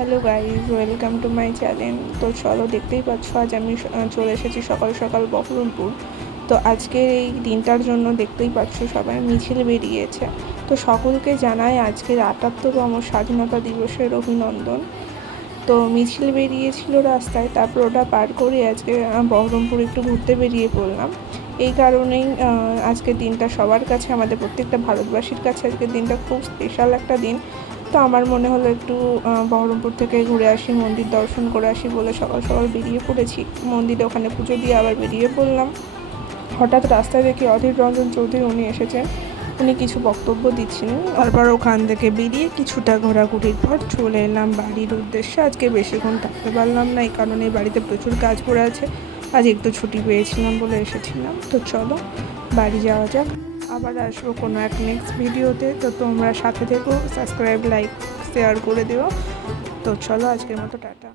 Hello guys, welcome to my channel. তো চলো, দেখতেই পাচ্ছ আজ আমি চলে এসেছি সকাল সকাল বহরমপুর। তো আজকের এই দিনটার জন্য দেখতেই পাচ্ছ সবাই মিছিল বেরিয়েছে। তো সকলকে জানাই আজকের ৭৮তম স্বাধীনতা দিবসের অভিনন্দন। তো মিছিল বেরিয়েছিল রাস্তায়, তারপর ওটা পার করে আজকে বহরমপুর একটু ঘুরতে বেরিয়ে পড়লাম। এই কারণেই আজকের দিনটা সবার কাছে, আমাদের প্রত্যেকটা ভারতবাসীর কাছে আজকের দিনটা খুব স্পেশাল একটা দিন। তো আমার মনে হলো একটু বহরমপুর থেকে ঘুরে আসি, মন্দির দর্শন করে আসি বলে সকাল সকাল বেরিয়ে পড়েছি। মন্দিরে ওখানে পুজো দিয়ে আবার বেরিয়ে পড়লাম। হঠাৎ রাস্তায় দেখি অধীর রঞ্জন চৌধুরী উনি এসেছেন, উনি কিছু বক্তব্য দিচ্ছিলেন। তারপর ওখান থেকে বেরিয়ে কিছুটা ঘোরাঘুরির পর চলে এলাম বাড়ির উদ্দেশ্যে। আজকে বেশিক্ষণ থাকতে পারলাম না, এই কারণে বাড়িতে প্রচুর কাজ পড়ে আছে। আজ একটু ছুটি পেয়েছিলাম বলে এসেছিলাম। তো চলো বাড়ি যাওয়া যাক। আবার আসবো কোনো এক নেক্সট ভিডিওতে। তো তোমরা সাথে থেকো, সাবস্ক্রাইব, লাইক, শেয়ার করে দিও। তো চলো আজকের মতো টাটা।